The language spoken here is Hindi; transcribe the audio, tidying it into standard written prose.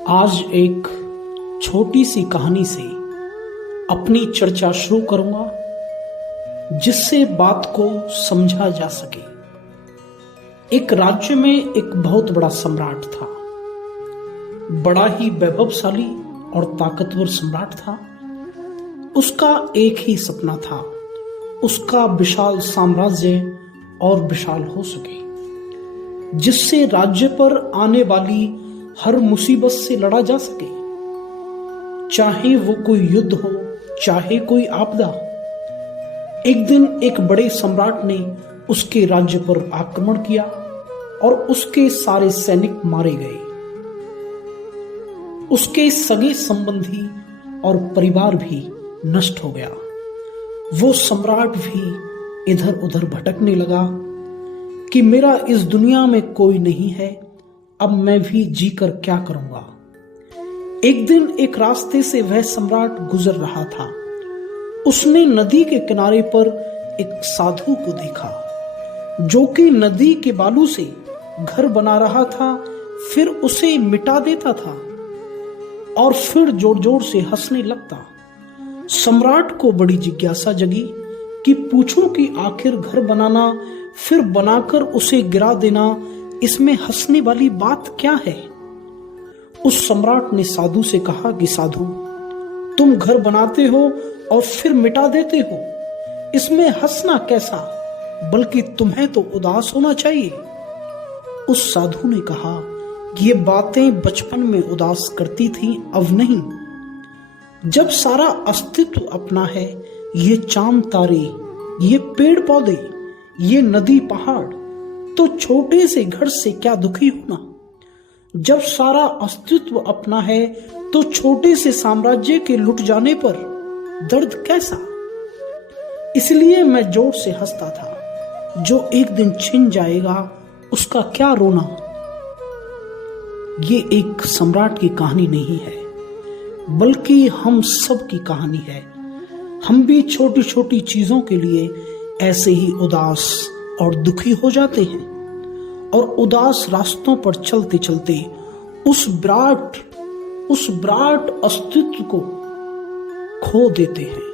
आज एक छोटी सी कहानी से अपनी चर्चा शुरू करूंगा जिससे बात को समझा जा सके। एक राज्य में एक बहुत बड़ा सम्राट था। बड़ा ही वैभवशाली और ताकतवर सम्राट था। उसका एक ही सपना था, उसका विशाल साम्राज्य और विशाल हो सके, जिससे राज्य पर आने वाली हर मुसीबत से लड़ा जा सके, चाहे वो कोई युद्ध हो, चाहे कोई आपदा। एक दिन एक बड़े सम्राट ने उसके राज्य पर आक्रमण किया और उसके सारे सैनिक मारे गए। उसके सगे संबंधी और परिवार भी नष्ट हो गया। वो सम्राट भी इधर उधर भटकने लगा कि मेरा इस दुनिया में कोई नहीं है, अब मैं भी जीकर क्या करूंगा। एक दिन एक रास्ते से वह सम्राट गुजर रहा था। उसने नदी के किनारे पर एक साधु को देखा जो कि नदी के बालू से घर बना रहा था, फिर उसे मिटा देता था और फिर जोर जोर से हंसने लगता। सम्राट को बड़ी जिज्ञासा जगी कि पूछूं कि आखिर घर बनाना फिर बनाकर उसे गिरा देना, इसमें हंसने वाली बात क्या है। उस सम्राट ने साधु से कहा कि साधु, तुम घर बनाते हो और फिर मिटा देते हो, इसमें हंसना कैसा, बल्कि तुम्हें तो उदास होना चाहिए। उस साधु ने कहा कि ये बातें बचपन में उदास करती थी, अब नहीं। जब सारा अस्तित्व अपना है, ये चांद तारे, ये पेड़ पौधे, ये नदी पहाड़, तो छोटे से घर से क्या दुखी होना। जब सारा अस्तित्व अपना है तो छोटे से साम्राज्य के लुट जाने पर दर्द कैसा। इसलिए मैं जोर से हंसता था, जो एक दिन छिन जाएगा उसका क्या रोना। ये एक सम्राट की कहानी नहीं है, बल्कि हम सब की कहानी है। हम भी छोटी छोटी चीजों के लिए ऐसे ही उदास और दुखी हो जाते हैं और उदास रास्तों पर चलते चलते उस विराट अस्तित्व को खो देते हैं।